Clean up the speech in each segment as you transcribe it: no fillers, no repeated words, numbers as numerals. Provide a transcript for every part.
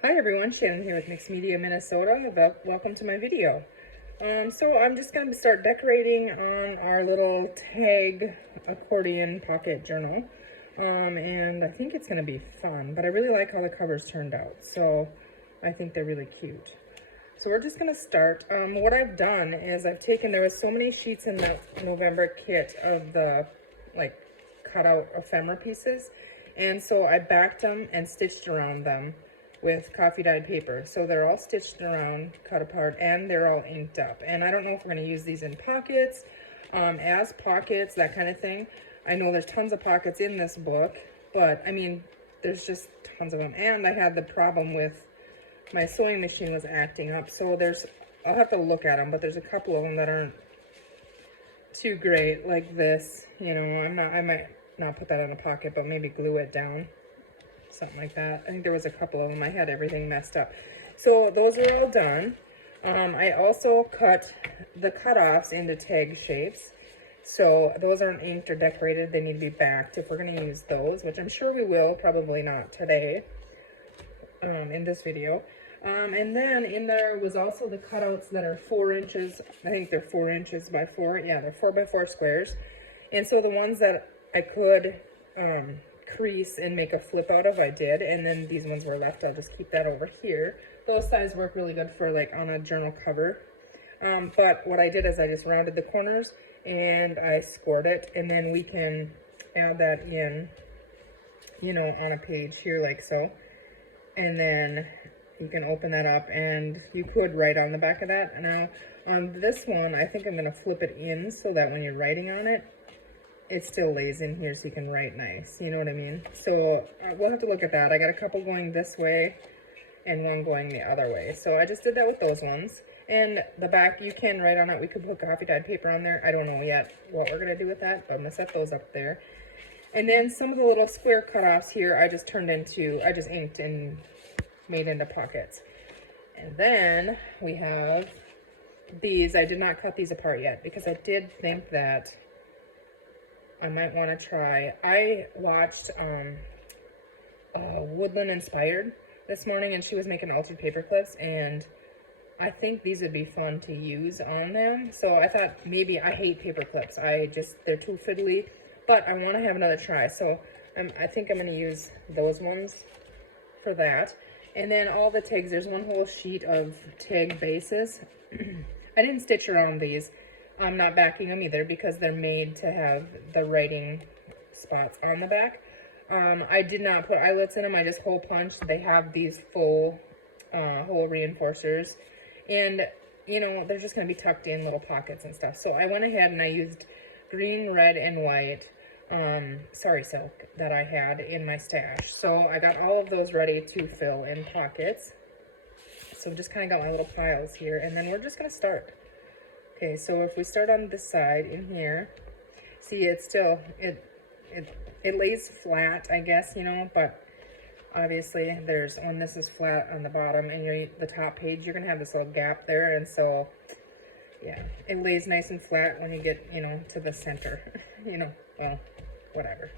Hi everyone, Shannon here with Mixed Media Minnesota. Welcome to my video. So I'm just going to start decorating on our little tag accordion pocket journal. And I think it's going to be fun, but I really like how the covers turned out. So I think they're really cute. So we're just going to start. What I've done is there was so many sheets in the November kit of the like cutout ephemera pieces. And so I backed them and stitched around them with coffee dyed paper. So they're all stitched around, cut apart, and they're all inked up. And I don't know if we're going to use these in pockets, as pockets, that kind of thing. I know there's tons of pockets in this book, but I mean, there's just tons of them. And I had the problem with my sewing machine was acting up. So I'll have to look at them, but there's a couple of them that aren't too great, like this. You know, I might not put that in a pocket, but maybe glue it down. Something like that. I think there was a couple of them. I had everything messed up. So those are all done. I also cut the cutoffs into tag shapes. So those aren't inked or decorated. They need to be backed if we're going to use those, which I'm sure we will, probably not today in this video. And then in there was also the cutouts that are 4 inches. I think they're 4 inches by 4. Yeah, they're 4 by 4 squares. And so the ones that I could crease and make a flip out of, I did, and then these ones were left. I'll just keep that over here. Those size work really good for like on a journal cover. But what I did is I just rounded the corners and I scored it, and then we can add that in, you know, on a page here like so. And then you can open that up and you could write on the back of that. Now on this one, I think I'm going to flip it in so that when you're writing on it, it still lays in here so you can write nice, you know what I mean? So we'll have to look at that. I got a couple going this way and one going the other way. So I just did that with those ones. And the back, you can write on it. We could put coffee dyed paper on there. I don't know yet what we're gonna do with that, but I'm gonna set those up there. And then some of the little square cutoffs here, I just inked and made into pockets. And then we have these. I did not cut these apart yet because I did think that I might want to try. I watched Woodland Inspired this morning, and she was making altered paper clips, and I think these would be fun to use on them. So I thought maybe, I hate paper clips. They're too fiddly, but I want to have another try. So I think I'm going to use those ones for that. And then all the tags, there's one whole sheet of tag bases. I didn't stitch around these. I'm not backing them either because they're made to have the writing spots on the back. I did not put eyelets in them. I just hole punched. They have these full hole reinforcers. And, you know, they're just going to be tucked in little pockets and stuff. So I went ahead and I used green, red, and white sari silk that I had in my stash. So I got all of those ready to fill in pockets. So just kind of got my little piles here. And then we're just going to start. Okay, so if we start on this side in here, see it's still, it lays flat, I guess, you know, but obviously when this is flat on the bottom and the top page, you're going to have this little gap there. And so, yeah, it lays nice and flat when you get, you know, to the center, you know, well, whatever.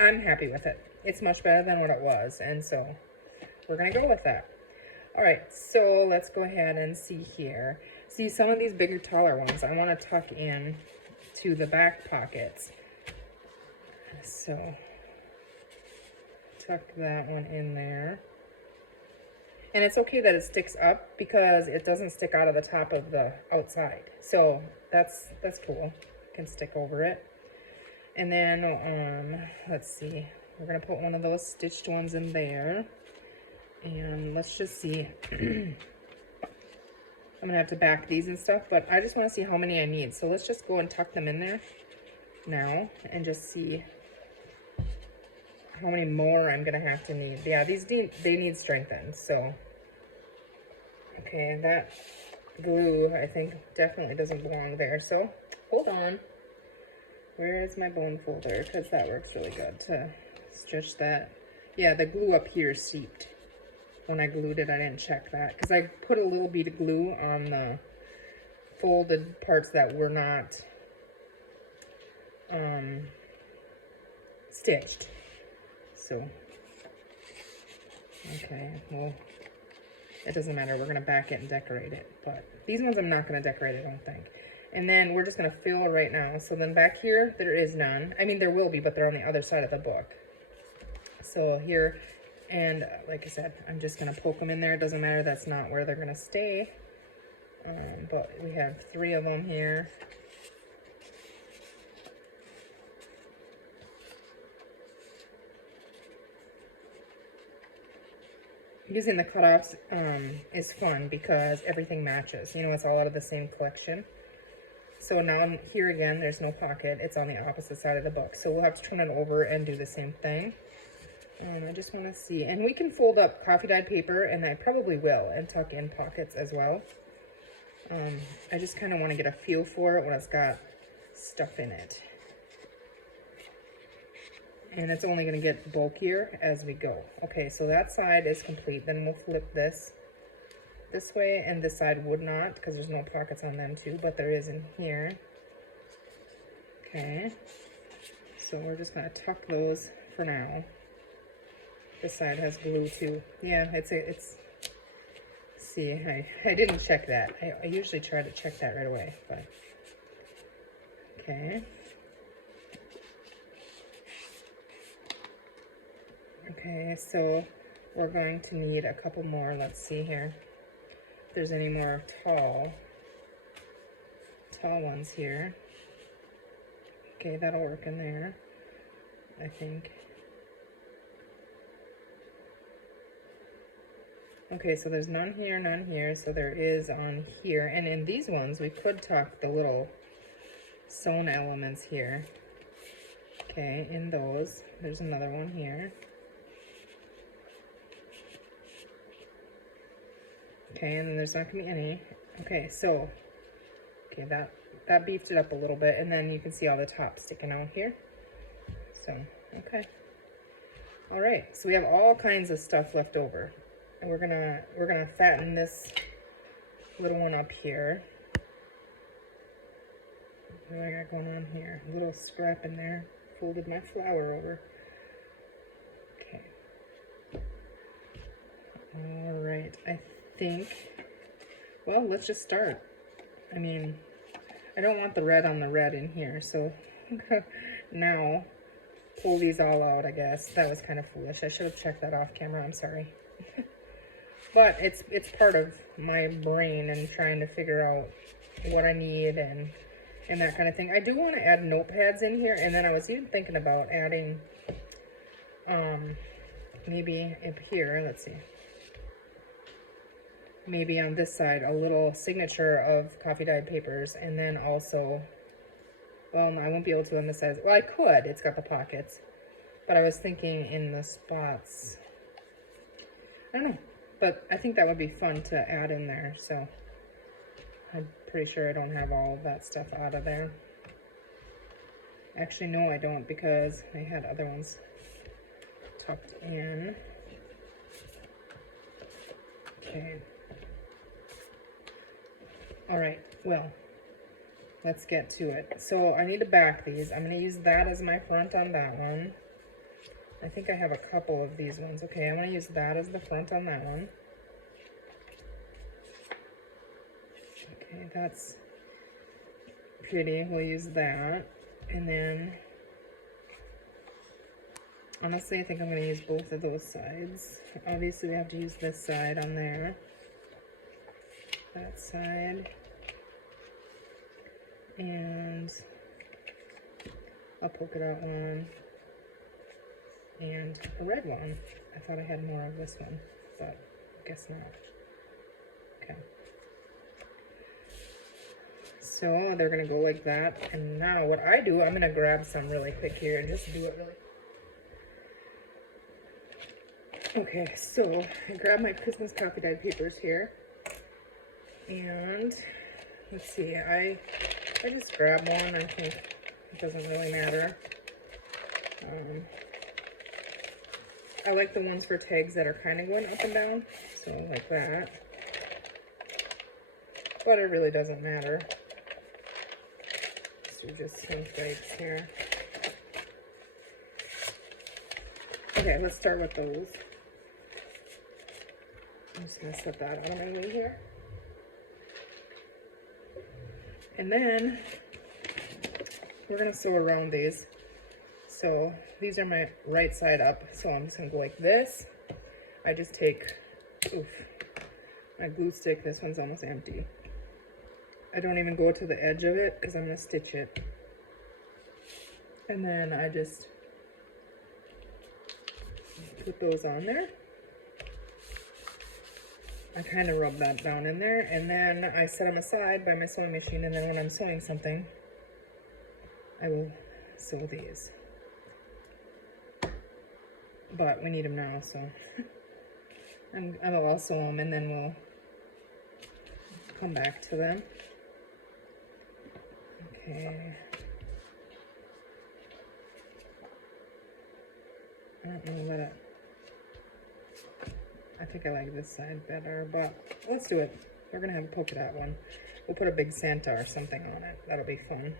I'm happy with it. It's much better than what it was. And so we're going to go with that. All right, so let's go ahead and see here. See, some of these bigger, taller ones, I want to tuck in to the back pockets. So, tuck that one in there. And it's okay that it sticks up because it doesn't stick out of the top of the outside. So, that's cool. Can stick over it. And then, let's see. We're going to put one of those stitched ones in there. And let's just see. I'm going to have to back these and stuff, but I just want to see how many I need. So let's just go and tuck them in there now and just see how many more I'm going to have to need. Yeah, they need strengthened. So, okay, that glue, I think, definitely doesn't belong there. So, hold on. Where is my bone folder? Because that works really good to stretch that. Yeah, the glue up here seeped. When I glued it, I didn't check that because I put a little bit of glue on the folded parts that were not stitched. So Okay, well, it doesn't matter. We're gonna back it and decorate it. But these ones I'm not gonna decorate, I don't think. And then we're just gonna fill right now. So then back here, there is none. I mean, there will be, but they're on the other side of the book. So here, and like I said, I'm just gonna poke them in there. It doesn't matter, that's not where they're gonna stay. But we have 3 of them here. Using the cutoffs is fun because everything matches. You know, it's all out of the same collection. So now I'm here again, there's no pocket. It's on the opposite side of the book. So we'll have to turn it over and do the same thing. I just want to see. And we can fold up coffee dyed paper, and I probably will, and tuck in pockets as well. I just kind of want to get a feel for it when it's got stuff in it. And it's only going to get bulkier as we go. Okay, so that side is complete. Then we'll flip this way, and this side would not because there's no pockets on them too, but there is in here. Okay, so we're just going to tuck those for now. This side has glue too. Yeah, it's see, I didn't check that. I usually try to check that right away, but okay. Okay, so we're going to need a couple more. Let's see here if there's any more tall ones here. Okay, that'll work in there, I think. Okay, so there's none here, so there is on here. And in these ones, we could tuck the little sewn elements here. Okay, in those, there's another one here. Okay, and then there's not gonna be any. Okay, so, okay, that beefed it up a little bit, and then you can see all the top sticking out here. So, okay. All right, so we have all kinds of stuff left over. And we're gonna fatten this little one up here. What do I got going on here? A little scrap in there. Folded my flour over. Okay. All right, I think, well, let's just start. I mean, I don't want the red on the red in here, so now pull these all out, I guess. That was kind of foolish. I should have checked that off camera, I'm sorry. But it's part of my brain and trying to figure out what I need and that kind of thing. I do want to add notepads in here, and then I was even thinking about adding maybe up here, let's see. Maybe on this side, a little signature of coffee dyed papers, and then also, well, no, I won't be able to on this side. Well, I could, it's got the pockets, but I was thinking in the spots, I don't know. But I think that would be fun to add in there, so I'm pretty sure I don't have all of that stuff out of there. Actually, no, I don't, because I had other ones tucked in. Okay. All right, well, let's get to it. So I need to back these. I'm going to use that as my front on that one. I think I have a couple of these ones. Okay, I'm going to use that as the front on that one. Okay, that's pretty. We'll use that. And then, honestly, I think I'm going to use both of those sides. Obviously, we have to use this side on there. That side. And I'll polka dot one. And a red one. I thought I had more of this one, but I guess not. Okay. So they're gonna go like that. And now what I do, I'm gonna grab some really quick here and just do it really. Okay, so I grab my Christmas coffee dyed papers here. And let's see, I just grab one. I think it doesn't really matter. I like the ones for tags that are kind of going up and down, so like that. But it really doesn't matter. So just some flakes here. Okay, let's start with those. I'm just gonna set that out of my way here. And then we're gonna sew around these. So these are my right side up. So I'm just gonna go like this. I just take, my glue stick. This one's almost empty. I don't even go to the edge of it because I'm gonna stitch it. And then I just put those on there. I kind of rub that down in there, and then I set them aside by my sewing machine, and then when I'm sewing something, I will sew these. But we need them now, so and I'll sew them, and then we'll come back to them. Okay. I don't know that I think I like this side better, but let's do it. We're gonna have a polka dot one. We'll put a big Santa or something on it. That'll be fun.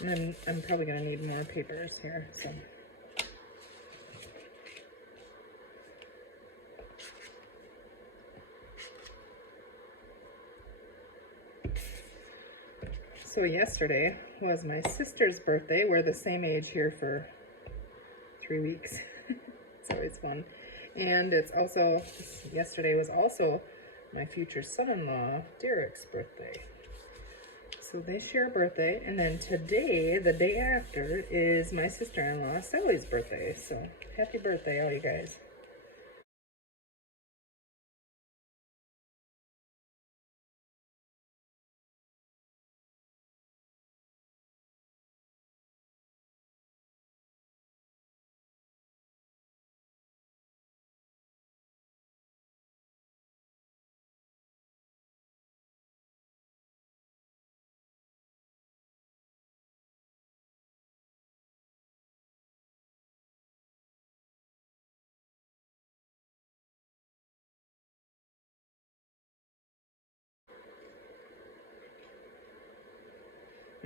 And then I'm probably gonna need more papers here, so. So yesterday was my sister's birthday. We're the same age here for 3 weeks. It's always fun. And it's also, yesterday was also my future son-in-law, Derek's birthday. So they share a birthday. And then today, the day after, is my sister-in-law, Sally's birthday. So happy birthday, all you guys.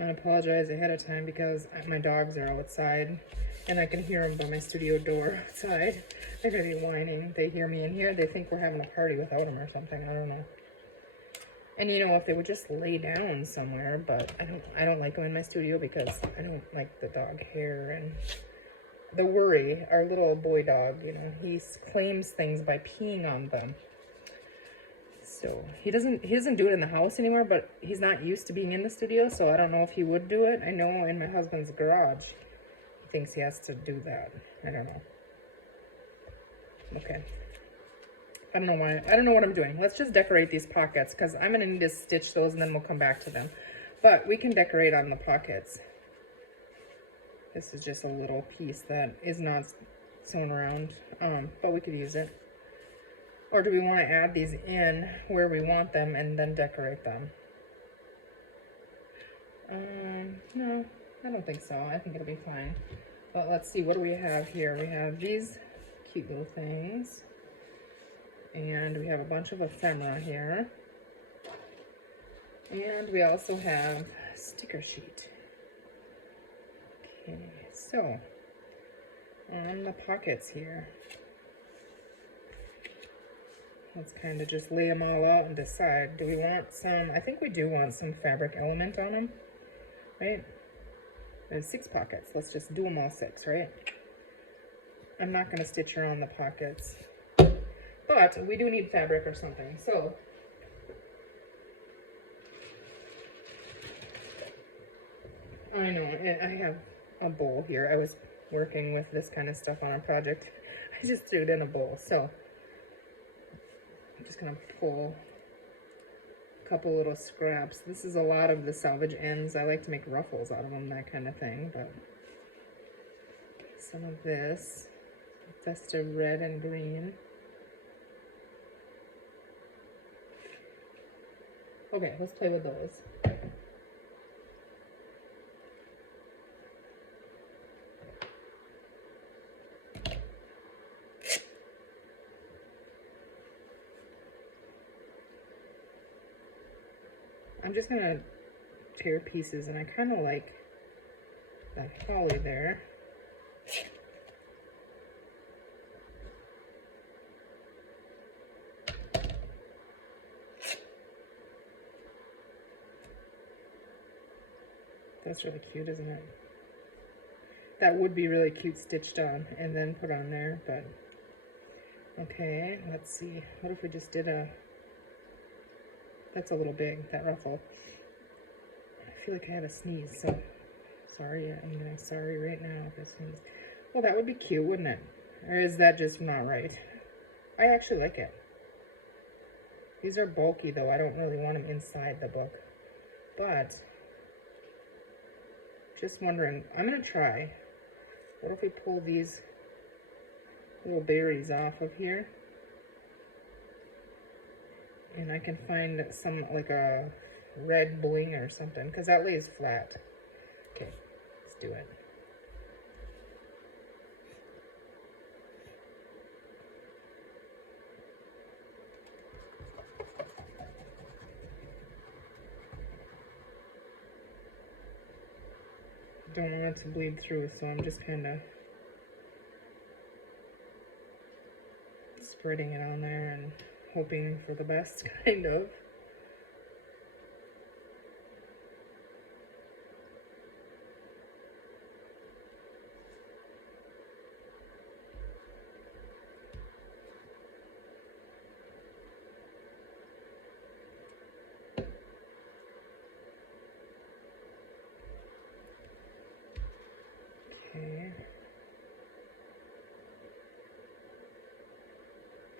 I apologize ahead of time because my dogs are outside and I can hear them by my studio door outside. They're gonna be whining. They hear me in here. They think we're having a party without them or something. I don't know. And you know, if they would just lay down somewhere, but I don't like going in my studio because I don't like the dog hair and the worry. Our little boy dog, you know, he claims things by peeing on them. So he doesn't do it in the house anymore, but he's not used to being in the studio, so I don't know if he would do it. I know in my husband's garage, he thinks he has to do that. I don't know. Okay. I don't know why. I don't know what I'm doing. Let's just decorate these pockets because I'm gonna need to stitch those and then we'll come back to them. But we can decorate on the pockets. This is just a little piece that is not sewn around, but we could use it. Or do we want to add these in where we want them and then decorate them? No, I don't think so. I think it'll be fine. But let's see, what do we have here? We have these cute little things. And we have a bunch of ephemera here. And we also have sticker sheet. Okay, so on the pockets here, let's kind of just lay them all out and decide. Do we want some, I think we do want some fabric element on them, right? There's 6 pockets. Let's just do them all 6, right? I'm not going to stitch around the pockets, but we do need fabric or something. So I know, I have a bowl here. I was working with this kind of stuff on a project. I just threw it in a bowl. So I'm just gonna pull a couple little scraps. This is a lot of the salvage ends. I like to make ruffles out of them, that kind of thing. But some of this, just a red and green. Okay, let's play with those. I'm just gonna tear pieces, and I kind of like the holly there. That's really cute, isn't it? That would be really cute stitched on and then put on there, but okay, let's see. What if we just did a, that's a little big, that ruffle. I feel like I had a sneeze, so sorry, I'm gonna sorry right now if I sneeze. Well, that would be cute, wouldn't it? Or is that just not right? I actually like it. These are bulky though, I don't really want them inside the book. But, just wondering, I'm gonna try. What if we pull these little berries off of here? And I can find some, like a red bling or something, because that lays flat. Okay, let's do it. Don't want it to bleed through, so I'm just kind of spreading it on there and hoping for the best, kind of. Okay.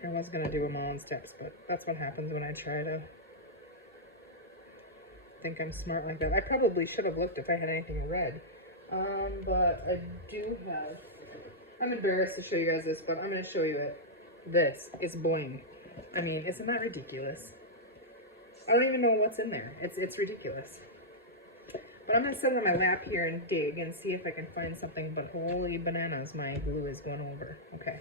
I was going to do them all in steps, but that's what happens when I try to think I'm smart like that. I probably should have looked if I had anything red. But I do have, I'm embarrassed to show you guys this, but I'm going to show you it. This is bling. I mean, isn't that ridiculous? I don't even know what's in there. It's ridiculous. But I'm going to sit on my lap here and dig and see if I can find something, but holy bananas, my glue is going over. Okay.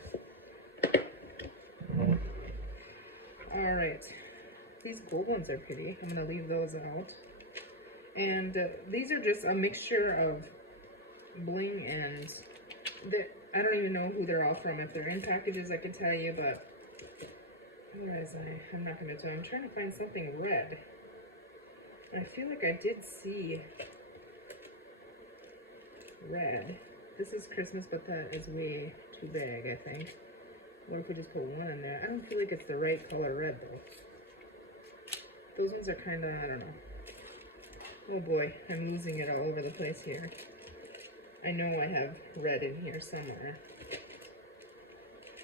Alright. These gold ones are pretty. I'm going to leave those out. And these are just a mixture of bling and... I don't even know who they're all from. If they're in packages, I could tell you, but... Otherwise, I'm not going to tell. I'm trying to find something red. I feel like I did see red. This is Christmas, but that is way too big, I think. What if we just put one in there? I don't feel like it's the right color red, though. Those ones are kind of, I don't know. Oh boy, I'm losing it all over the place here. I know I have red in here somewhere.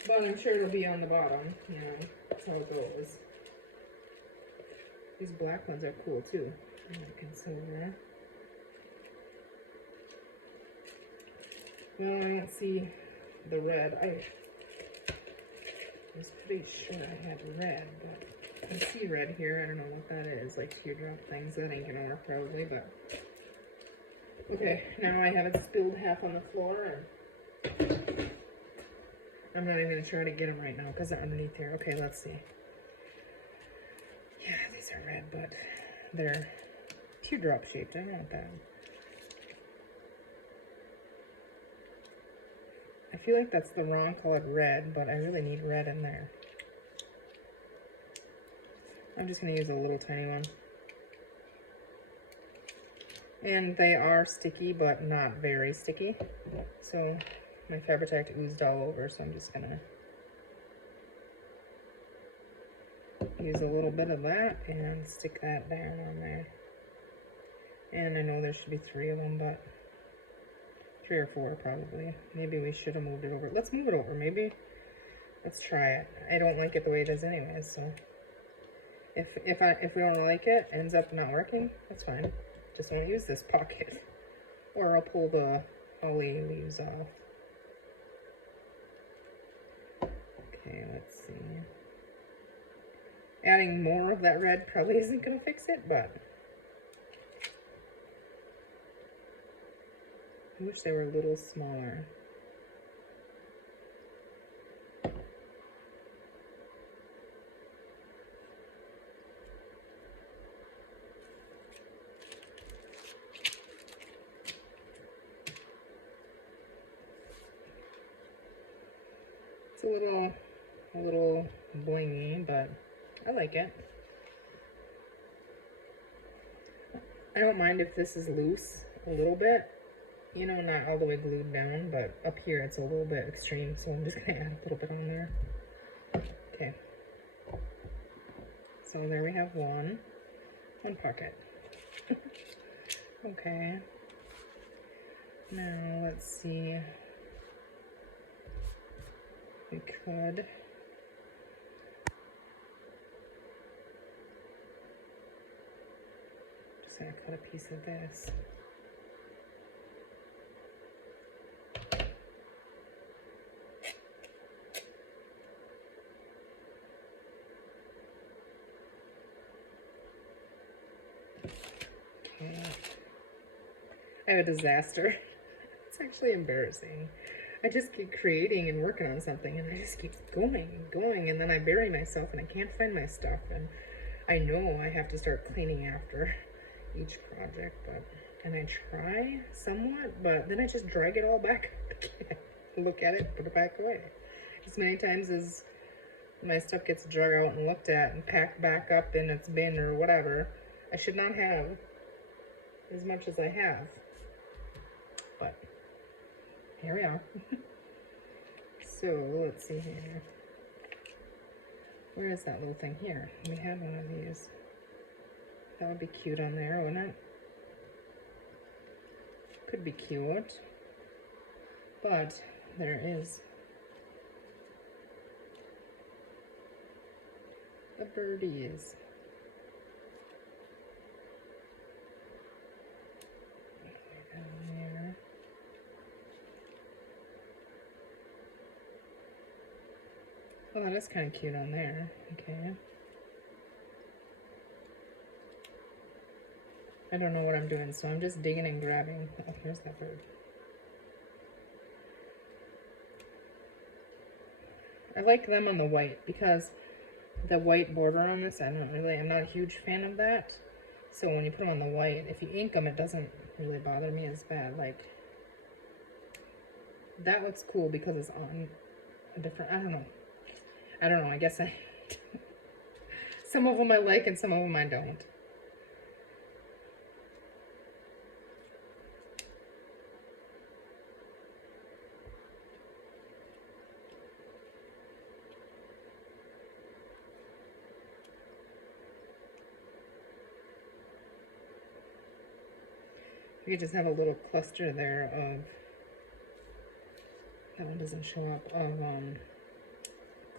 But I'm sure it'll be on the bottom. You know, that's how it goes. These black ones are cool too. Black and silver. Well, I don't see the red. I was pretty sure I had red, but I see red here. I don't know what that is. Like teardrop things. That ain't gonna work probably, but okay. Now I have it spilled half on the floor, and I'm not even gonna try to get them right now because they're underneath here. Okay, let's see. Yeah, these are red, but they're teardrop shaped. I don't want that. I feel like that's the wrong colored red, but I really need red in there. I'm just going to use a little tiny one. And they are sticky, but not very sticky. So my Fabri-Tac oozed all over, so I'm just going to use a little bit of that and stick that down on there. And I know there should be 3 of them, but 3 or 4 probably. Maybe we should have moved it over. Let's move it over, maybe. Let's try it. I don't like it the way it is anyways, so if we don't like it, ends up not working, that's fine. Just won't use this pocket. Or I'll pull the holly leaves off. Okay, let's see. Adding more of that red probably isn't going to fix it, but I wish they were a little smaller. a little blingy, but I like it. I don't mind if this is loose a little bit, you know, not all the way glued down, but up here it's a little bit extreme, so I'm just gonna add a little bit on there. Okay. So there we have one pocket. Okay. Now let's see. We could just gonna cut a piece of this. Okay. I have a disaster. It's actually embarrassing. I just keep creating and working on something, and I just keep going and going, and then I bury myself and I can't find my stuff, and I know I have to start cleaning after each project, and I try somewhat, but then I just drag it all back again. Look at it, put it back away. As many times as my stuff gets drug out and looked at and packed back up in its bin or whatever, I should not have as much as I have, but here we are. So let's see here. Where is that little thing here? We have one of these. That would be cute on there, wouldn't it? Could be cute. But there is the birdies. Down there. Oh, that is kind of cute on there. Okay. I don't know what I'm doing, so I'm just digging and grabbing. Oh, here's that bird. I like them on the white because the white border on this, I'm not a huge fan of that. So when you put them on the white, if you ink them, it doesn't really bother me as bad. Like, that looks cool because it's on a different, I don't know, I guess some of them I like and some of them I don't. You could just have a little cluster there of, that one doesn't show up, of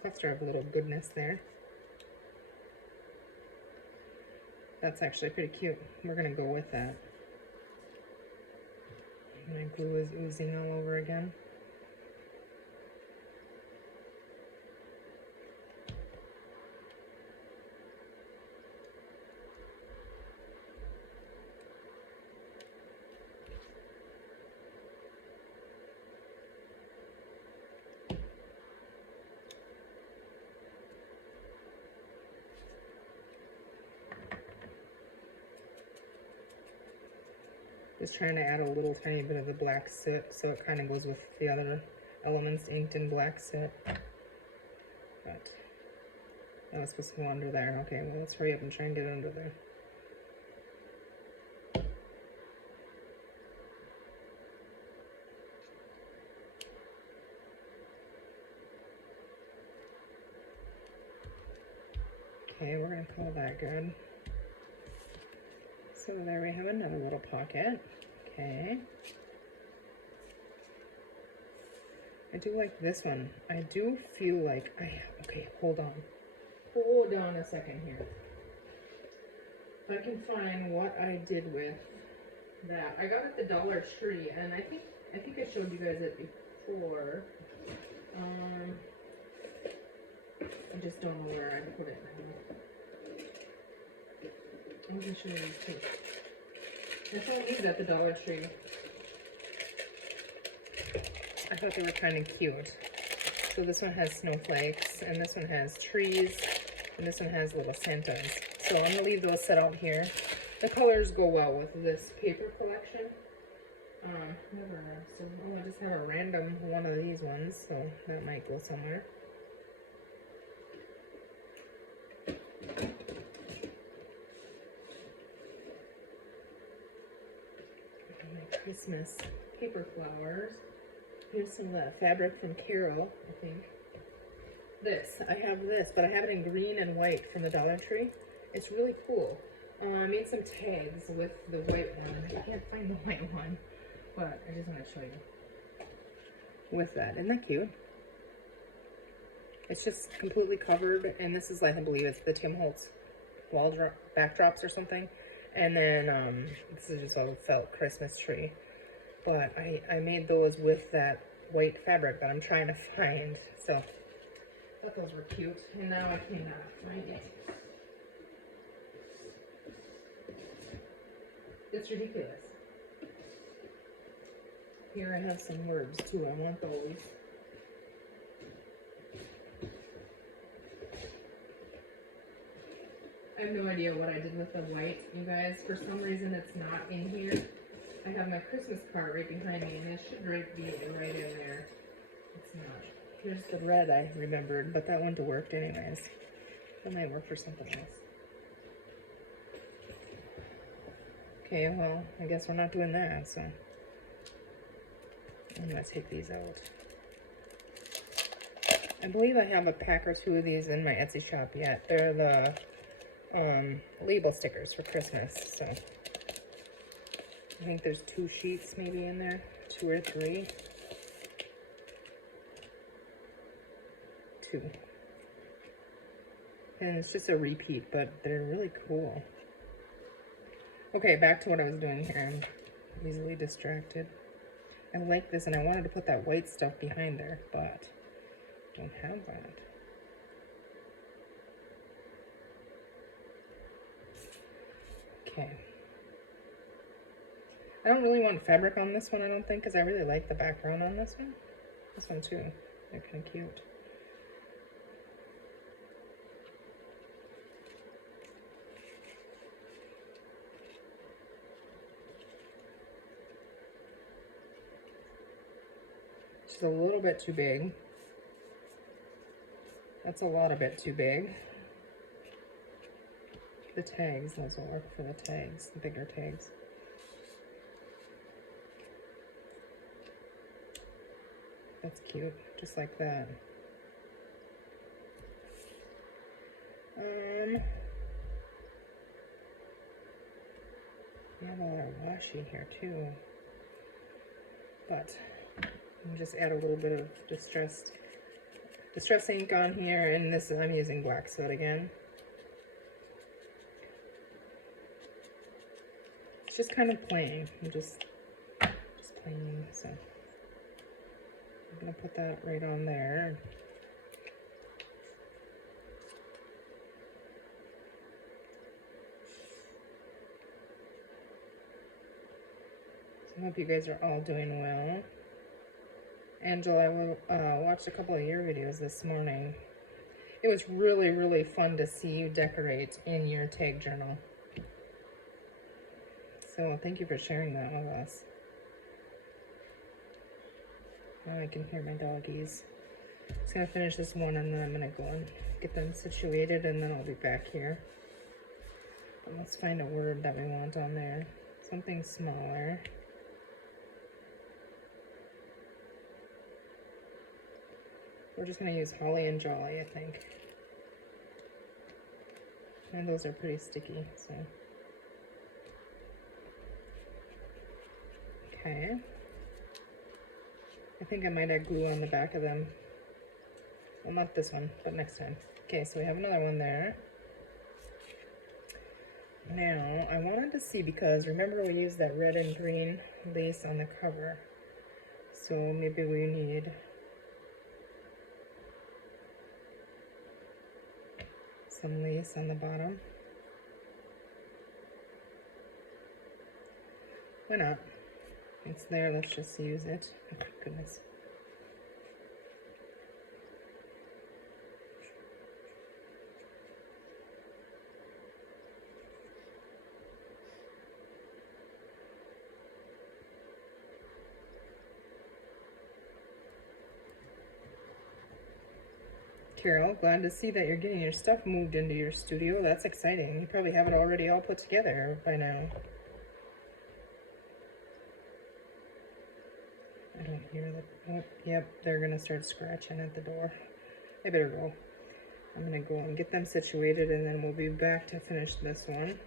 cluster of little goodness there. That's actually pretty cute. We're gonna go with that. My glue is oozing all over again. Just trying to add a little tiny bit of the black soot so it kind of goes with the other elements inked in black soot. But that was supposed to go under there. Okay, well, let's hurry up and try and get it under there. Okay, we're going to call that good. So there we have another little pocket. Okay. I do like this one. I do feel like okay, hold on. Hold on a second here. If I can find what I did with that. I got it at the Dollar Tree, and I think I showed you guys it before. I just don't know where I put it now. I wasn't sure where to put. I found these at the Dollar Tree. I thought they were kind of cute. So this one has snowflakes, and this one has trees, and this one has little Santas. So I'm gonna leave those set out here. The colors go well with this paper collection. So I just have a random one of these ones, so that might go somewhere. my Christmas paper flowers. Here's some of that fabric from Carol, I think. I have this, but I have it in green and white from the Dollar Tree. It's really cool. I made some tags with the white one. I can't find the white one, but I just want to show you. With that, isn't that cute? It's just completely covered, and this is, I believe it's the Tim Holtz wall backdrops or something. And then this is just a felt Christmas tree. But I made those with that white fabric that I'm trying to find. So I thought those were cute, and now I cannot find it. It's ridiculous. Here I have some words too. I want those. I have no idea what I did with the white, you guys. For some reason it's not in here. I have my Christmas card right behind me, and it should be right in there. It's not. Here's the red I remembered, but that wouldn't have worked anyways. That might work for something else. Okay, well, I guess we're not doing that, so I'm gonna take these out. I believe I have a pack or two of these in my Etsy shop yet. They're the label stickers for Christmas, so I think there's 2 sheets maybe in there, 2 or 3. 2. And it's just a repeat, but they're really cool. Okay, back to what I was doing here. I'm easily distracted. I like this, and I wanted to put that white stuff behind there, but don't have that. Okay. I don't really want fabric on this one, I don't think, because I really like the background on this one. This one too. They're kind of cute. She's a little bit too big. That's a lot of bit too big. The tags, those will work for the tags, the bigger tags. That's cute, just like that. We have a lot of washi here too, but I'll just add a little bit of distress ink on here, and this I'm using black soot again. It's just kind of plain. I'm just plain, so I'm gonna put that right on there. So I hope you guys are all doing well. Angela, I watched a couple of your videos this morning. It was really, really fun to see you decorate in your tag journal. So thank you for sharing that with us. Now I can hear my doggies. Just gonna finish this one, and then I'm gonna go and get them situated, and then I'll be back here. But let's find a word that we want on there. Something smaller. We're just going to use holly and jolly, I think. And those are pretty sticky, so. Okay. I think I might add glue on the back of them. Well, not this one, but next time. Okay, so we have another one there. Now, I wanted to see, because remember we used that red and green lace on the cover. So maybe we need some lace on the bottom. Why not? It's there, let's just use it. Oh, goodness. Carol, glad to see that you're getting your stuff moved into your studio. That's exciting. You probably have it already all put together by now. don't hear the, oh, yep, they're gonna start scratching at the door. I better go. I'm gonna go and get them situated, and then we'll be back to finish this one.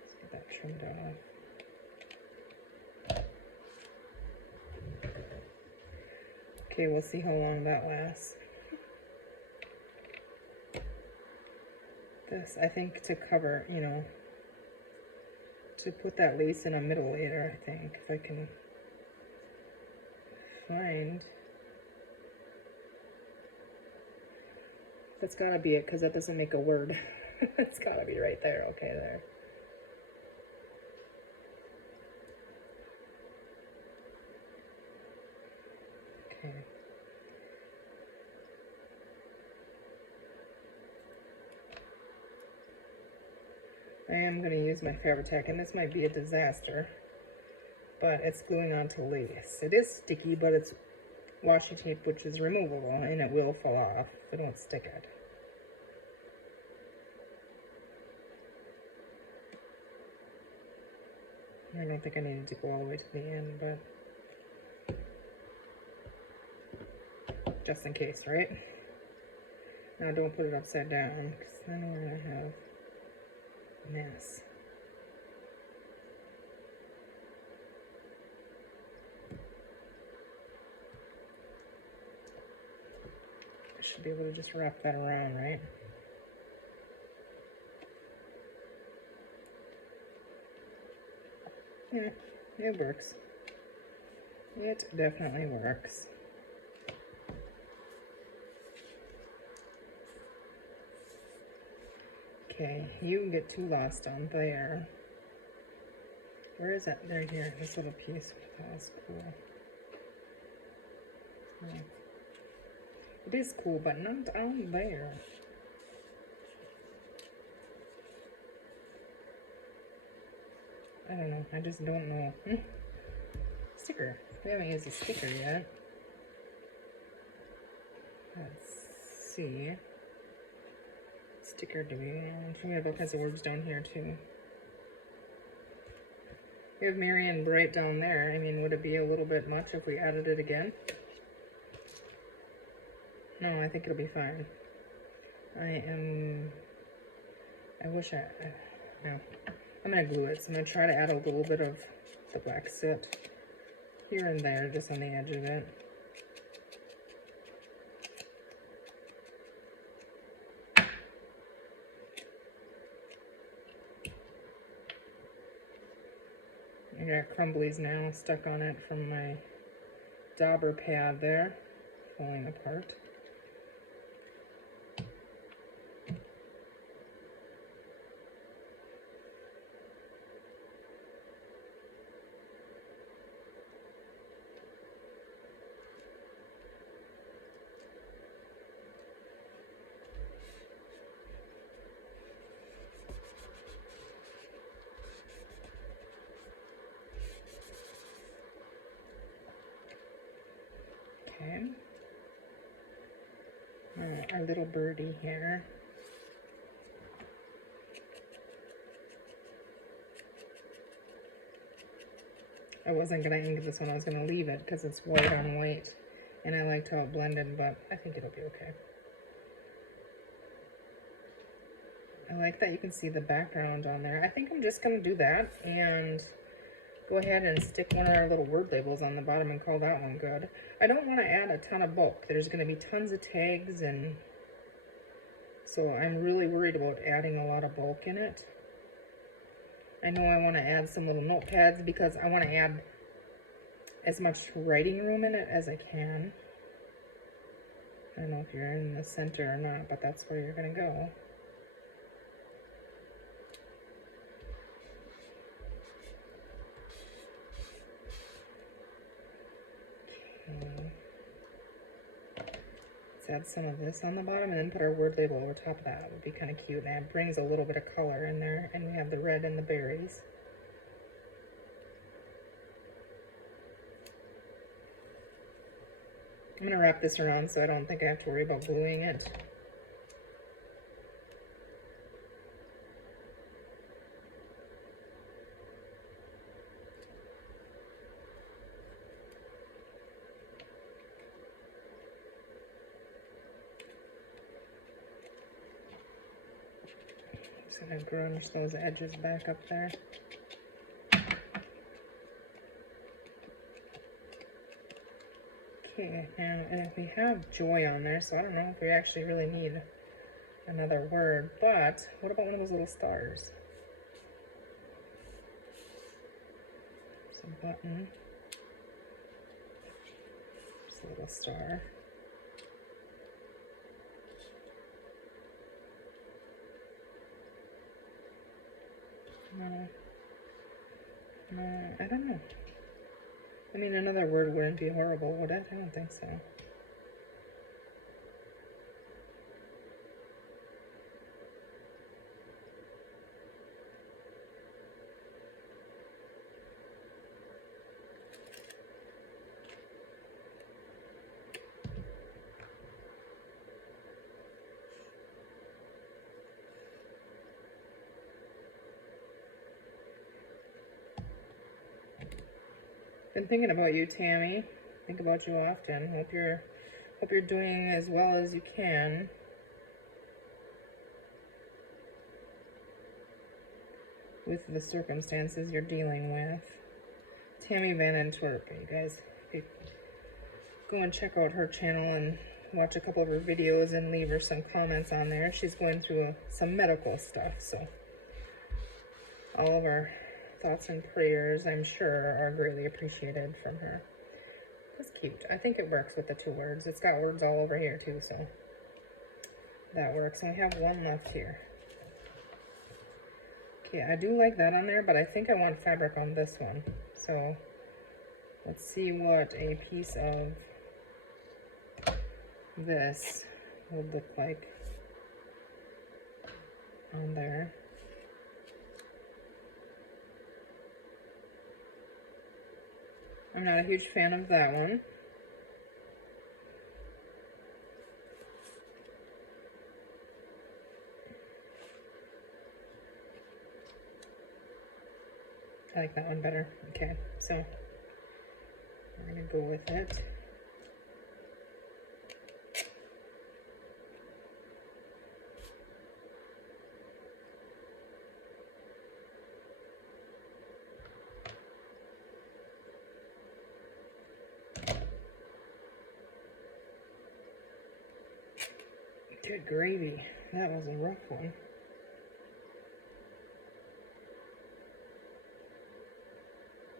Let's get that trimmed off. Okay, we'll see how long that lasts. This, I think, to cover, you know, to put that lace in a middle later, I think, if I can find. That's gotta be it, because that doesn't make a word. It's gotta be right there. Okay, there. Okay. I am going to use my Fabri-Tac, and this might be a disaster, but it's gluing onto lace. It is sticky, but it's washi tape, which is removable, and it will fall off if I don't stick it. I don't think I needed to go all the way to the end, but just in case, right? Now don't put it upside down, because then we're going to have a mess. I should be able to just wrap that around, right? Yeah, it works. It definitely works. Okay, you can get too lost down there. Where is that? Right here, this little piece. That's cool. Yeah. It is cool, but not down there. I don't know. I just don't know. Sticker. We haven't used a sticker yet. Let's see. Sticker, do we have all kinds of words down here too. We have Marion right down there. I mean, would it be a little bit much if we added it again? No, I think it'll be fine. I wish no. I'm gonna glue it, so I'm gonna try to add a little bit of the black soot here and there, just on the edge of it. I got crumblies now stuck on it from my dauber pad there, falling apart. Okay. Our little birdie here. I wasn't going to ink this one. I was going to leave it because it's white on white. And I liked how it blended, but I think it'll be okay. I like that you can see the background on there. I think I'm just going to do that and go ahead and stick one of our little word labels on the bottom and call that one good. I don't want to add a ton of bulk. There's going to be tons of tags, and so I'm really worried about adding a lot of bulk in it. I know I want to add some little notepads because I want to add as much writing room in it as I can. I don't know if you're in the center or not, but that's where you're going to go. Let's add some of this on the bottom and then put our word label over top of that. It would be kind of cute, and it brings a little bit of color in there, and we have the red and the berries. I'm going to wrap this around so I don't think I have to worry about gluing it. Just gonna grunge those edges back up there. Okay, and we have joy on there, so I don't know if we actually really need another word, but what about one of those little stars? It's a button. Just a little star. I don't know. I mean, another word wouldn't be horrible, would it? I don't think so. Been thinking about you, Tammy. Think about you often. Hope you're doing as well as you can. With the circumstances you're dealing with. Tammy Van Antwerp, you guys. Go and check out her channel and watch a couple of her videos and leave her some comments on there. She's going through some medical stuff, so all of our thoughts and prayers, I'm sure, are greatly appreciated from her. That's cute. I think it works with the 2 words. It's got words all over here too, so that works. And we have one left here. Okay, I do like that on there, but I think I want fabric on this one. So let's see what a piece of this would look like on there. I'm not a huge fan of that one. I like that one better. Okay, so we're gonna go with it. Good gravy. That was a rough one.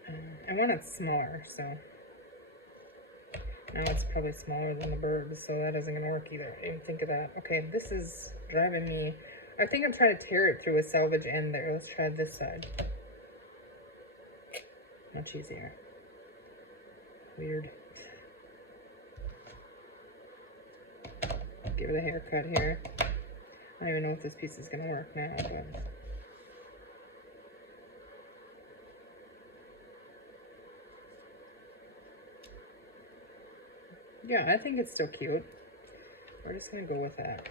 I want it smaller, so now it's probably smaller than the bird, so that isn't gonna work either. I didn't think of that. Okay, this is driving me. I think I'm trying to tear it through a salvage end there. Let's try this side. Much easier. Weird. Give it a haircut here. I don't even know if this piece is gonna work now, but yeah, I think it's still cute. We're just gonna go with that.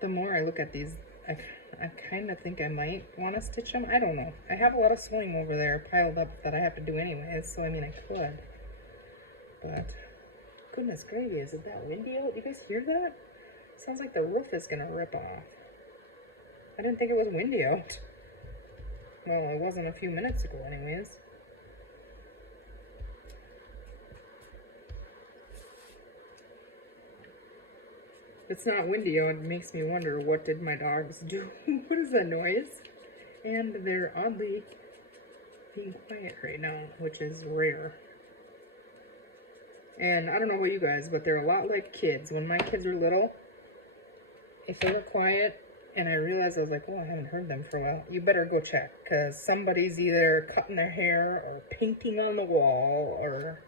The more I look at these, I kind of think I might want to stitch them. I don't know. I have a lot of sewing over there piled up that I have to do anyways, so I mean I could. But goodness gravy, is it that windy out? You guys hear that? Sounds like the roof is gonna rip off. I didn't think it was windy out. Well, it wasn't a few minutes ago anyways. If it's not windy out, it makes me wonder, what did my dogs do? What is that noise? And they're oddly being quiet right now, which is rare. And I don't know about you guys, but they're a lot like kids. When my kids were little, if they were quiet and I realized, I was like, oh, I haven't heard them for a while, you better go check, because somebody's either cutting their hair or painting on the wall or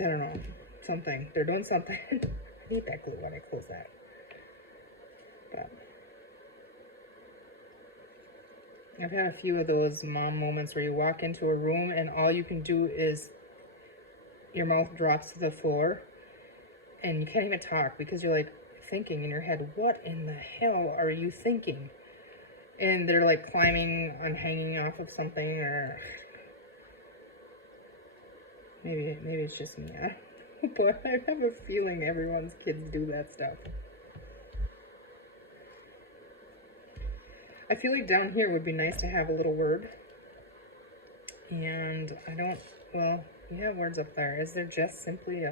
I don't know, something. They're doing something. I hate that glue when I close that. But I've had a few of those mom moments where you walk into a room and all you can do is your mouth drops to the floor and you can't even talk because you're like thinking in your head, what in the hell are you thinking? And they're like climbing on hanging off of something, or maybe it's just me. But I have a feeling everyone's kids do that stuff. I feel like down here would be nice to have a little word. And I don't, well, you have words up there. Is there just simply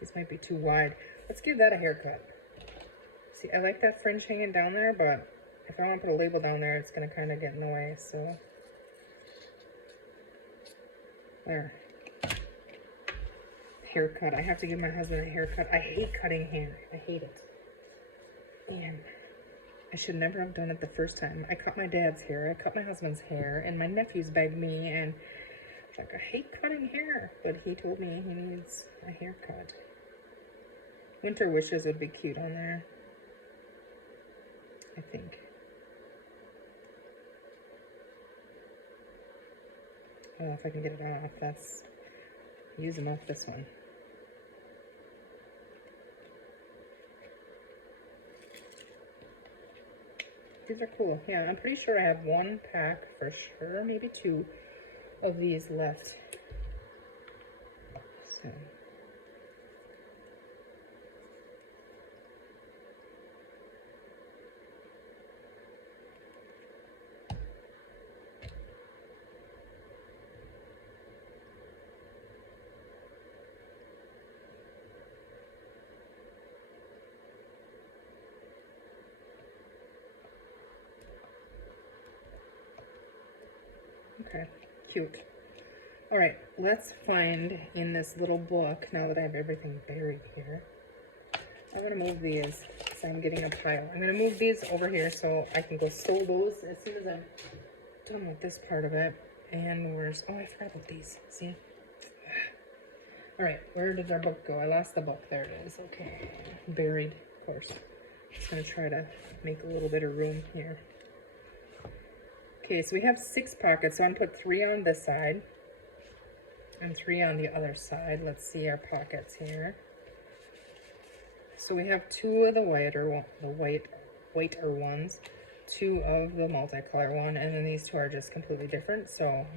this might be too wide. Let's give that a haircut. See, I like that fringe hanging down there, but if I want to put a label down there, it's going to kind of get in the way, so. There. Haircut. I have to give my husband a haircut. I hate cutting hair. I hate it. Man. I should never have done it the first time. I cut my dad's hair, I cut my husband's hair, and my nephews begged me, and like, I hate cutting hair. But he told me he needs a haircut. Winter wishes would be cute on there, I think. Oh, if I can get it off, that's using off this one. These are cool. Yeah, I'm pretty sure I have one pack for sure, maybe two of these left. So. Okay, cute. All right, let's find in this little book, now that I have everything buried here, I'm gonna move these, so I'm getting a pile. I'm gonna move these over here so I can go sew those as soon as I'm done with this part of it. And where's, oh, I forgot about these, see? All right, where did our book go? I lost the book, there it is, okay. Buried, of course. Just gonna try to make a little bit of room here. Okay, so we have 6 pockets, so I'm gonna put 3 on this side and 3 on the other side. Let's see our pockets here. So we have 2 of the whiter ones, 2 of the multicolor one, and then these 2 are just completely different, so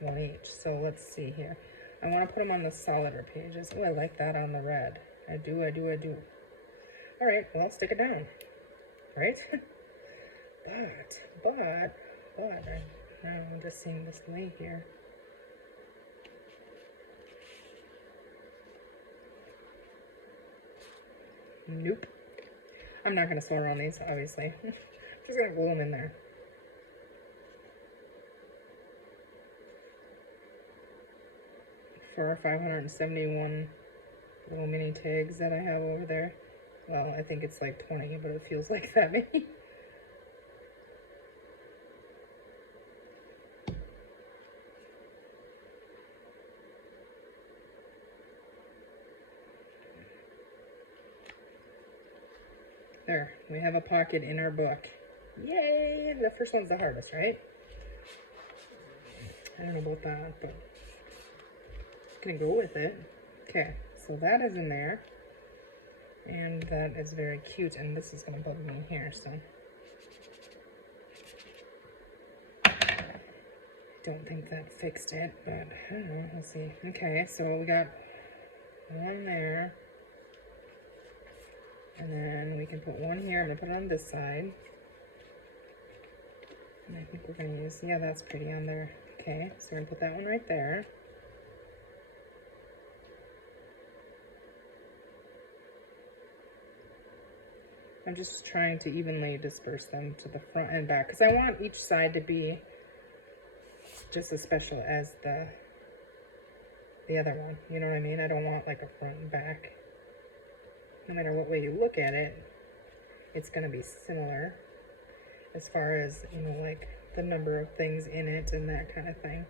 1 each. So let's see here. I want to put them on the solider pages. Oh, I like that on the red. I do. All right, well, I'll stick it down, right? but I'm just seeing this lay here. Nope. I'm not going to sew around these, obviously. Just going to glue them in there. For our 571 little mini tags that I have over there. Well, I think it's like 20, but it feels like that maybe. There, we have a pocket in our book. Yay! The first one's the hardest, right? I don't know about that, but I'm gonna go with it. Okay, so that is in there. And that is very cute, and this is gonna bug me here, so. Don't think that fixed it, but I don't know, we'll see. Okay, so we got one there. And then we can put one here. I'm gonna put it on this side. And I think we're gonna use, yeah, that's pretty on there. Okay, so we're gonna put that one right there. I'm just trying to evenly disperse them to the front and back, because I want each side to be just as special as the other one. You know what I mean? I don't want like a front and back. No matter what way you look at it, it's going to be similar as far as, you know, like the number of things in it and that kind of thing.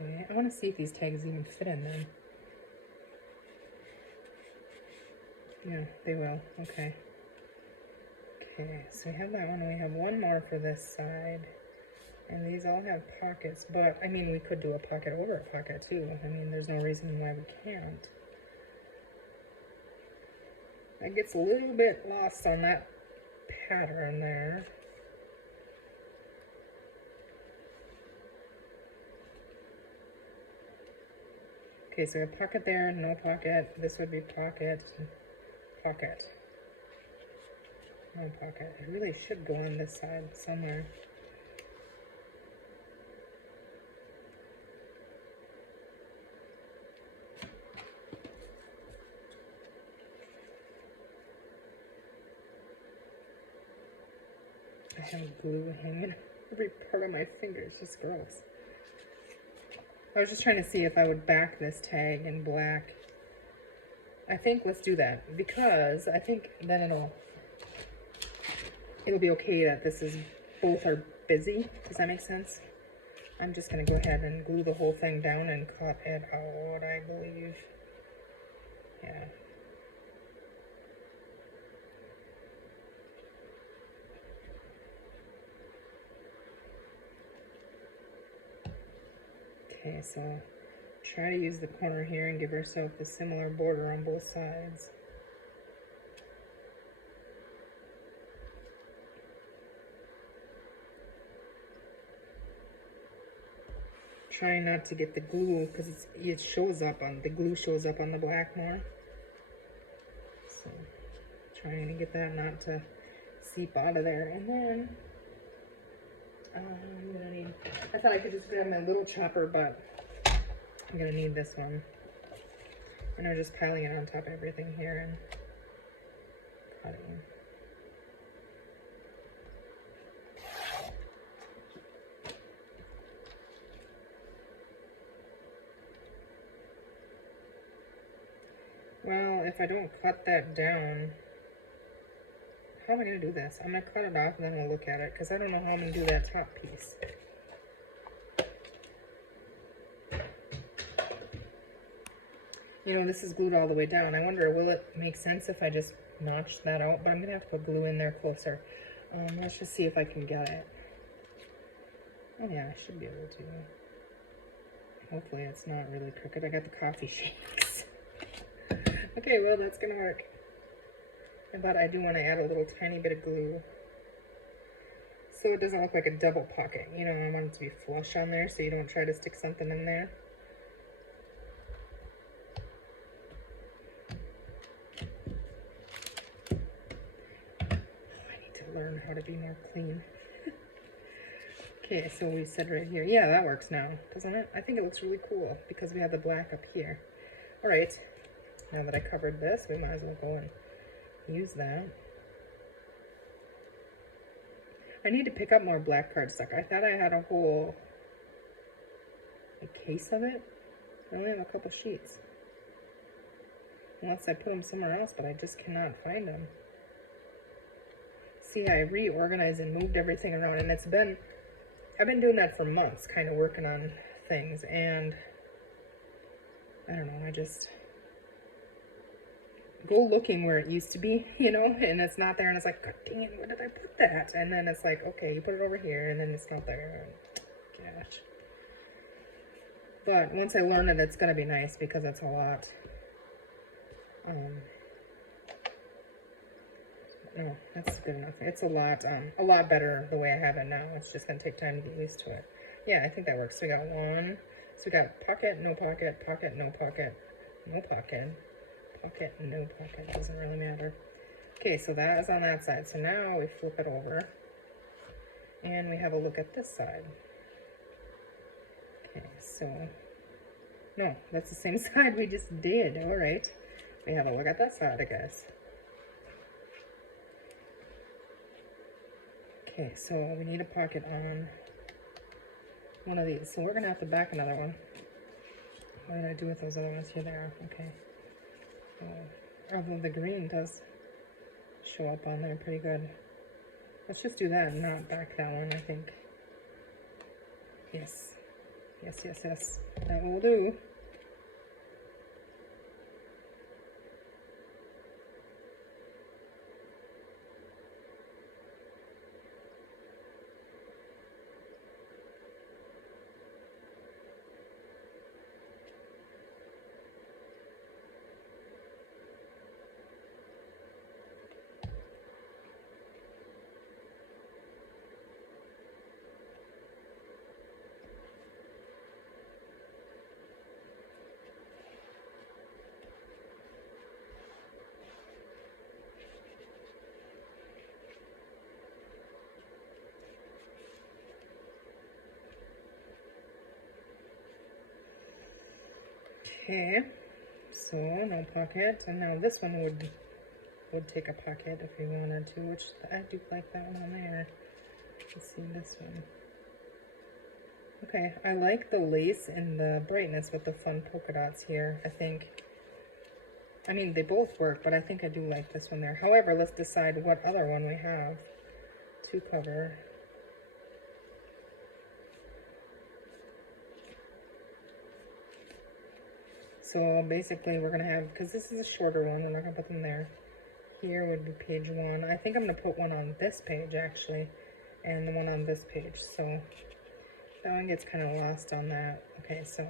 Okay, I want to see if these tags even fit in them. Yeah, they will. Okay. Okay, so we have that one, and we have one more for this side. And these all have pockets, but, I mean, we could do a pocket over a pocket, too. I mean, there's no reason why we can't. That gets a little bit lost on that pattern there. Okay, so a pocket there, no pocket. This would be pocket, pocket, no pocket. It really should go on this side somewhere. I have glue hanging every part of my finger. It's just gross. I was just trying to see if I would back this tag in black. I think let's do that, because I think then it'll be okay that this is, both are busy. Does that make sense? I'm just gonna go ahead and glue the whole thing down and cut it out, I believe. Yeah. Okay, so try to use the corner here and give yourself a similar border on both sides. Try not to get the glue, because it shows up on, the glue shows up on the black more. So trying to get that not to seep out of there. And then I'm gonna need, I thought I could just grab my little chopper, but I'm gonna need this one. And I'm just piling it on top of everything here and cutting. Well, if I don't cut that down, how am I going to do this? I'm going to cut it off and then I'll look at it, because I don't know how I'm going to do that top piece. You know, this is glued all the way down. I wonder, will it make sense if I just notch that out? But I'm going to have to put glue in there closer. Let's just see if I can get it. Oh yeah, I should be able to. Hopefully it's not really crooked. I got the coffee shakes. Okay, well, that's gonna work. But I do want to add a little tiny bit of glue so it doesn't look like a double pocket. You know, I want it to be flush on there so you don't try to stick something in there. I need to learn how to be more clean. Okay, so we said right here. Yeah, that works now, doesn't it? I think it looks really cool because we have the black up here. All right. Now that I covered this, we might as well go and use that. I need to pick up more black cardstock. I thought I had a whole case of it. I only have a couple sheets. Unless I put them somewhere else, but I just cannot find them. See, I reorganized and moved everything around, and I've been doing that for months, kind of working on things, and I don't know, I just go looking where it used to be, you know, and it's not there, and it's like, God dang it, where did I put that? And then it's like, okay, you put it over here, and then it's not there. Gosh. But once I learn it, it's going to be nice because it's a lot. No, that's good enough. It's a lot better the way I have it now. It's just going to take time to get used to it. Yeah, I think that works. So we got one. So we got pocket, no pocket, pocket, no pocket, no pocket. Pocket, no pocket, doesn't really matter. Okay, so that is on that side. So now we flip it over and we have a look at this side. Okay, so no, that's the same side we just did. All right, we have a look at that side, I guess. Okay, so we need a pocket on one of these. So we're gonna have to back another one. What did I do with those other ones? Here they are. Okay. Although the green does show up on there pretty good. Let's just do that and not back that one, I think. Yes. Yes, yes, yes. That will do. Okay, so no pocket, and now this one would take a pocket if you wanted to, which I do like that one there. Let's see this one. Okay, I like the lace and the brightness with the fun polka dots here. I mean, they both work, but I think I do like this one there. However, let's decide what other one we have to cover. So basically we're going to have, because this is a shorter one, we're not going to put them there. Here would be page 1. I think I'm going to put one on this page, actually, and the one on this page. So that one gets kind of lost on that. Okay, so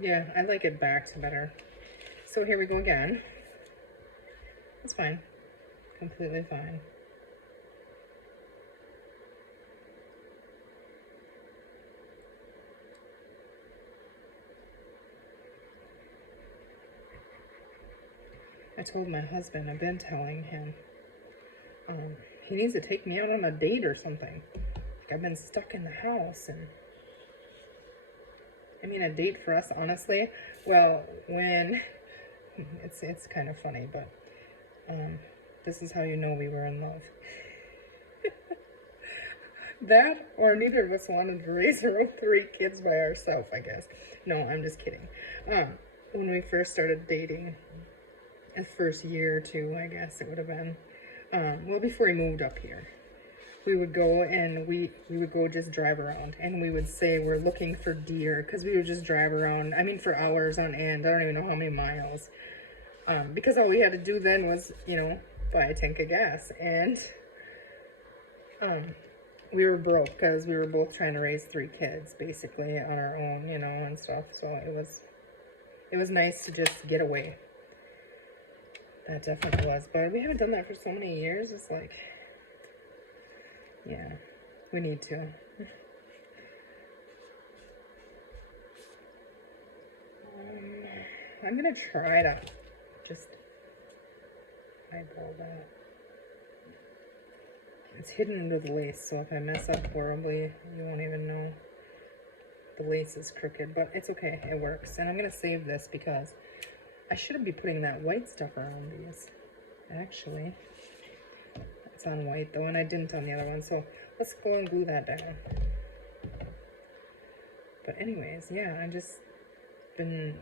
yeah, I like it backed better. So here we go again. That's fine. Completely fine. I told my husband, I've been telling him, he needs to take me out on a date or something. Like, I've been stuck in the house, and I mean, a date for us, honestly, well, when, it's kind of funny, but, this is how you know we were in love. That, or neither of us wanted to raise our own 3 kids by ourselves, I guess. No, I'm just kidding. When we first started dating, the first year or 2, I guess it would have been, well, before he moved up here, we would go and we would go just drive around, and we would say we're looking for deer, because we would just drive around, I mean, for hours on end. I don't even know how many miles, because all we had to do then was, you know, buy a tank of gas, and we were broke because we were both trying to raise 3 kids basically on our own, you know, and stuff. So it was nice to just get away. That definitely was. But we haven't done that for so many years. It's like, yeah, we need to. I'm gonna try to just eyeball that. It's hidden under the lace, so if I mess up horribly, you won't even know the lace is crooked, but it's okay, it works. And I'm gonna save this because I shouldn't be putting that white stuff around these. Actually, it's on white though, and I didn't on the other one, so let's go and glue that down. But anyways, yeah, I just been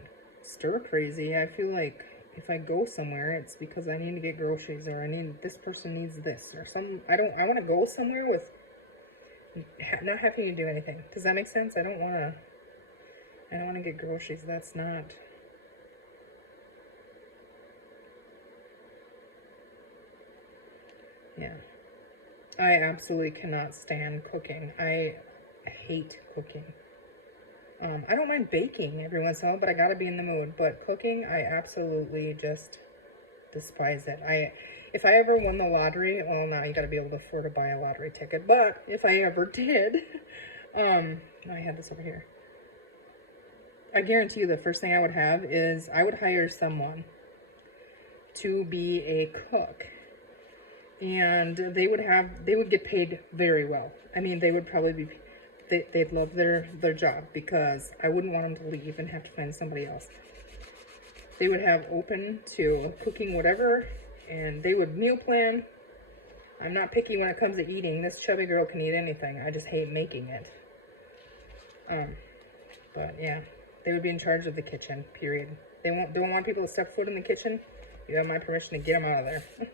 stir crazy. I feel like if I go somewhere, it's because I need to get groceries, or this person needs this, or I want to go somewhere with not having to do anything. Does that make sense? I don't want to get groceries. That's not. Yeah. I absolutely cannot stand cooking. I hate cooking. I don't mind baking every once in a while, but I gotta be in the mood. But cooking, I absolutely just despise it. If I ever won the lottery, well, now you gotta be able to afford to buy a lottery ticket. But if I ever did, I had this over here. I guarantee you the first thing I would have is I would hire someone to be a cook. And they would get paid very well. I mean, they would probably be, they'd love their job, because I wouldn't want them to leave and have to find somebody else. They would have open to cooking whatever, and they would meal plan. I'm not picky when it comes to eating. This chubby girl can eat anything. I just hate making it. But yeah, they would be in charge of the kitchen, period. They don't want people to step foot in the kitchen. You have my permission to get them out of there.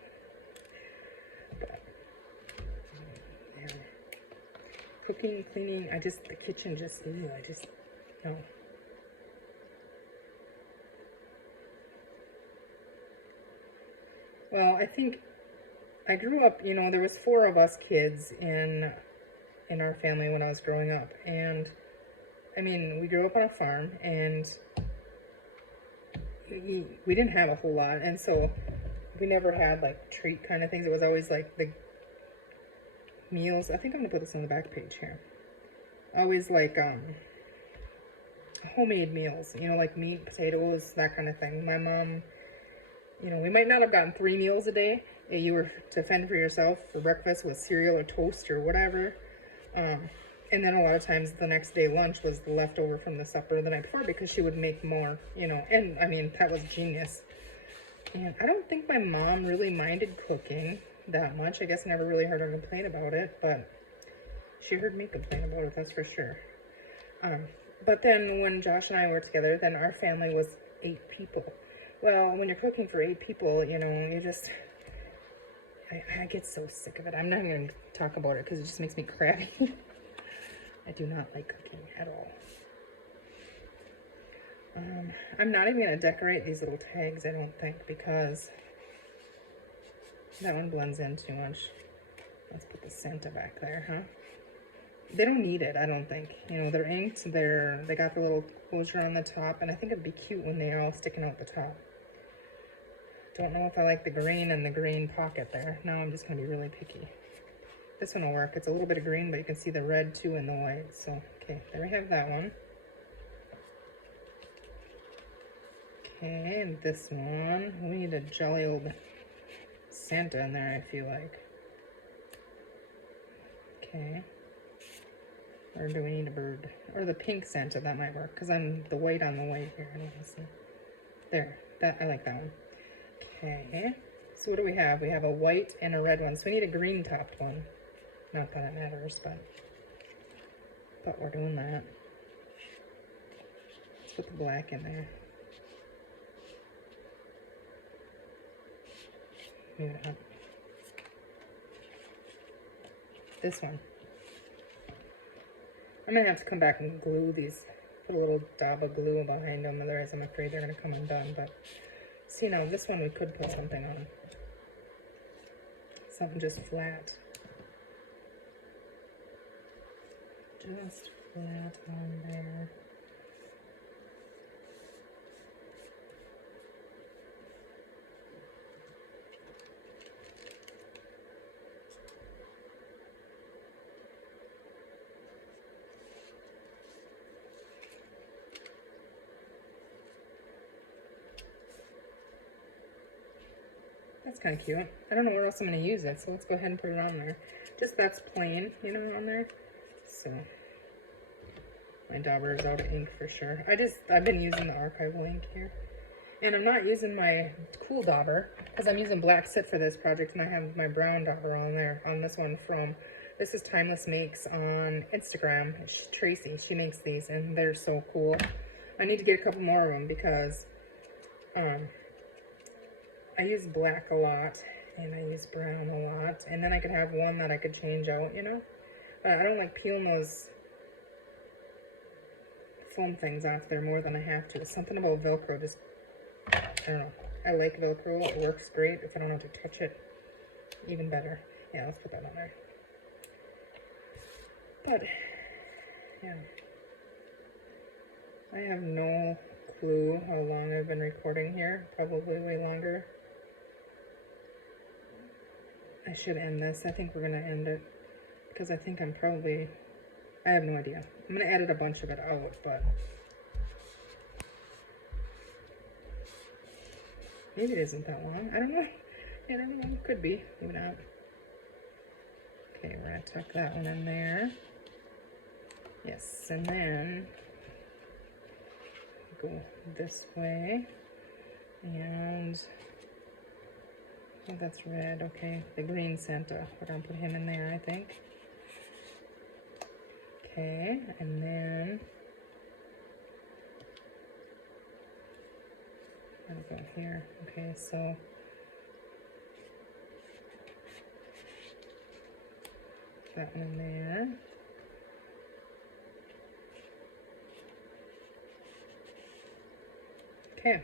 Cooking, cleaning, the kitchen just, ew, no. Well, I think I grew up, you know, there was 4 of us kids in our family when I was growing up. And, I mean, we grew up on a farm, and we didn't have a whole lot. And so we never had, like, treat kind of things. It was always, like, the meals. I think I'm gonna put this on the back page here. Always like homemade meals, you know, like meat, potatoes, that kind of thing. My mom You know, we might not have gotten 3 meals a day. If you were to fend for yourself for breakfast with cereal or toast or whatever. And then a lot of times the next day lunch was the leftover from the supper the night before because she would make more, you know. And I mean, that was genius. And I don't think my mom really minded cooking that much. I guess I never really heard her complain about it, but she heard me complain about it, that's for sure. But then when Josh and I were together, then our family was 8 people. Well, when you're cooking for 8 people, you know, you just, I get so sick of it. I'm not going to talk about it because it just makes me crabby. I do not like cooking at all. I'm not even going to decorate these little tags, I don't think, because that one blends in too much. Let's put the Santa back there, huh? They don't need it, I don't think. You know, they're inked, they got the little closure on the top, and I think it'd be cute when they're all sticking out the top. Don't know if I like the green and the green pocket there. Now I'm just going to be really picky. This one will work. It's a little bit of green, but you can see the red too in the white. So, okay, there we have that one. Okay, and this one. We need a jolly old Santa in there, I feel like. Okay. Or do we need a bird? Or the pink Santa, that might work. Because I'm the white on the white here. I don't want to see. There, I like that one. Okay. So what do we have? We have a white and a red one. So we need a green topped one. Not that it matters, but we're doing that. Let's put the black in there. Yeah. This one. I might have to come back and glue these, put a little dab of glue behind them, otherwise I'm afraid they're going to come undone. But see, now this one we could put something on. Something just flat. Just flat on there. That's kind of cute. I don't know where else I'm going to use it, so let's go ahead and put it on there. Just that's plain, you know, on there. So my dauber is out of ink for sure. I've been using the archival ink here. And I'm not using my cool dauber because I'm using black soot for this project, and I have my brown dauber on there, on this one from, this is Timeless Makes on Instagram. It's Tracy, she makes these and they're so cool. I need to get a couple more of them because I use black a lot and I use brown a lot, and then I could have one that I could change out, you know. But I don't like peeling those foam things off there more than I have to. Something about Velcro just, I don't know. I like Velcro. It works great. If I don't have to touch it, even better. Yeah, let's put that on there. But, yeah. I have no clue how long I've been recording here. Probably way longer. I should end this. I think we're going to end it. Because I think I'm probably, I have no idea. I'm going to edit a bunch of it out, but maybe it isn't that long. I don't know. I don't know. It could be. Maybe not. Okay, we're going to tuck that one in there. Yes, and then go this way. And oh, that's red. Okay, the green Santa. We're going to put him in there, I think. Okay, and then how to go here? Okay, so that one there. Okay,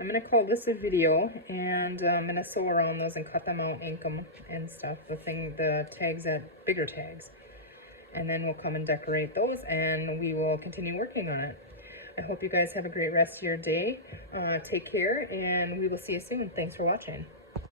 I'm going to call this a video, and I'm going to sew around those and cut them out, ink them and stuff, the tags at bigger tags. And then we'll come and decorate those, and we will continue working on it. I hope you guys have a great rest of your day. Take care, and we will see you soon. Thanks for watching.